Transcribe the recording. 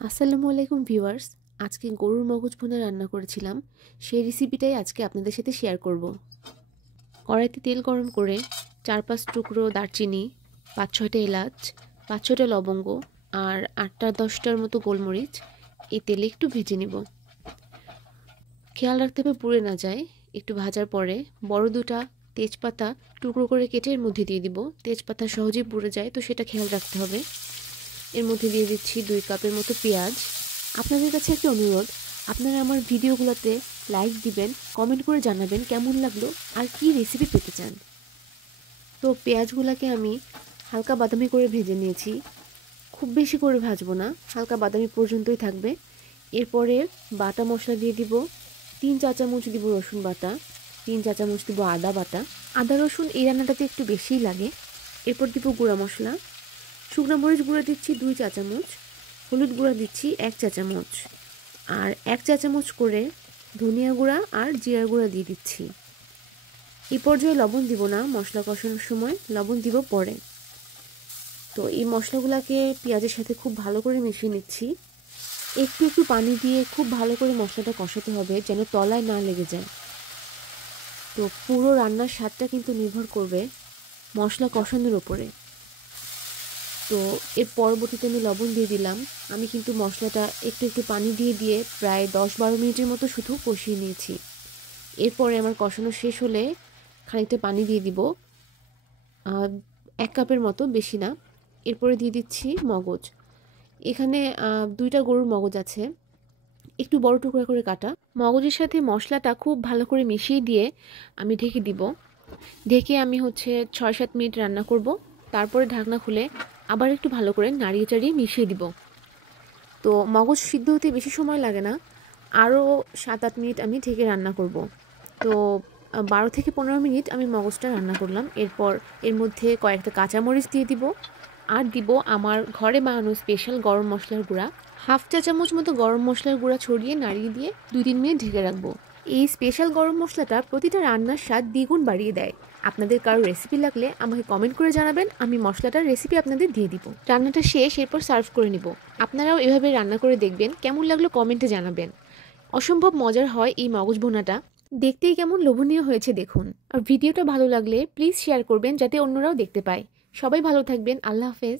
আসসালামু আলাইকুম ভিউয়ার্স। আজকে গরুর মগজ ভুনা রান্না করেছিলাম, সেই রেসিপিটাই আজকে আপনাদের সাথে শেয়ার করব। কড়াইতে তেল গরম করে 4-5 টুকরো দারচিনি, 5-6টা এলাচ, 5-6টা লবঙ্গ আর 8-10টার মতো গোলমরিচ এই তেলে একটু ভেজে নিব। খেয়াল রাখতে হবে পুড়ে না যায়। একটু ভাজার পরে বড় দুটা তেজপাতা টুকরো করে কেটে এর মধ্যে দিয়ে দিব। তেজপাতা সহজেই পুড়ে যায়, তো সেটা খেয়াল রাখতে হবে। এর মধ্যে দিয়ে দিচ্ছি 2 কাপের মতো পেঁয়াজ। আপনাদের কাছে একটা অনুরোধ, আপনারা আমার ভিডিওগুলোতে লাইক দিবেন, কমেন্ট করে জানাবেন কেমন লাগলো আর কি রেসিপি পেতে চান। তো পেঁয়াজগুলোকে আমি হালকা বাদামি করে ভেজে নিয়েছি, খুব বেশি করে ভাজবো না, হালকা বাদামি পর্যন্তই থাকবে। এরপরে বাটা মশলা দিয়ে দিব। 3 চা চামচ দিব রসুন বাটা, 3 চা চামচ দিব আদা বাটা। আদা রসুন এই রান্নাটাতে একটু বেশিই লাগে। এরপর দিব গুঁড়া মশলা, শুকনো মরিচ গুঁড়া দিচ্ছি 2 চা চামচ, হলুদ গুঁড়া দিচ্ছি 1 চা চামচ, আর 1 চা চামচ করে ধনিয়া গুঁড়া আর জিরার গুঁড়া দিয়ে দিচ্ছি। এই পর্যায়ে লবণ দিব না, মশলা কষানোর সময় লবণ দিব পরে। তো এই মশলাগুলোকে পেঁয়াজের সাথে খুব ভালো করে মিশিয়ে নিচ্ছি। একটু একটু পানি দিয়ে খুব ভালো করে মশলাটা কষাতে হবে যেন তলায় না লেগে যায়। তো পুরো রান্নার স্বাদটা কিন্তু নির্ভর করবে মশলা কষানোর ওপরে। তো এর পরবর্তীতে আমি লবণ দিয়ে দিলাম। আমি কিন্তু মশলাটা একটু একটু পানি দিয়ে দিয়ে প্রায় 10-12 মিনিটের মতো শুধু কষিয়ে নিয়েছি। এরপরে আমার কষানো শেষ হলে খানিকটা পানি দিয়ে দিব, 1 কাপের মতো, বেশি না। এরপরে দিয়ে দিচ্ছি মগজ। এখানে 2টা গরুর মগজ আছে, একটু বড় টুকরা করে কাটা। মগজের সাথে মশলাটা খুব ভালো করে মিশিয়ে দিয়ে আমি ঢেকে দিব। ঢেকে আমি 6-7 মিনিট রান্না করব। তারপরে ঢাকনা খুলে আবার একটু ভালো করে নাড়িয়ে চাড়িয়ে মিশিয়ে দিব। তো মগজ সিদ্ধ হতে বেশি সময় লাগে না, আরও 7-8 মিনিট আমি ঢেকে রান্না করব। তো 12 থেকে 15 মিনিট আমি মগজটা রান্না করলাম। এরপর এর মধ্যে কয়েকটা কাঁচামরিচ দিয়ে দিব, আর দিব আমার ঘরে বানানো স্পেশাল গরম মশলার গুঁড়া। 1/2 চা চামচ মতো গরম মশলার গুঁড়া ছড়িয়ে নাড়িয়ে দিয়ে 2-3 মিনিট ঢেকে রাখবো। এই স্পেশাল গরম মশলাটা প্রতিটা রান্নার স্বাদ দ্বিগুণ বাড়িয়ে দেয়। আপনাদের কারো রেসিপি লাগলে আমাকে কমেন্ট করে জানাবেন, আমি মশলাটার রেসিপি আপনাদের দিয়ে দিব। রান্নাটা শেষ, এরপর সার্ভ করে নিব। আপনারাও এভাবে রান্না করে দেখবেন, কেমন লাগলো কমেন্টে জানাবেন। অসম্ভব মজার হয় এই মগজ ভুনাটা, দেখতেই কেমন লোভনীয় হয়েছে দেখুন। আর ভিডিওটা ভালো লাগলে প্লিজ শেয়ার করবেন যাতে অন্যরাও দেখতে পায়। সবাই ভালো থাকবেন, আল্লাহ হাফেজ।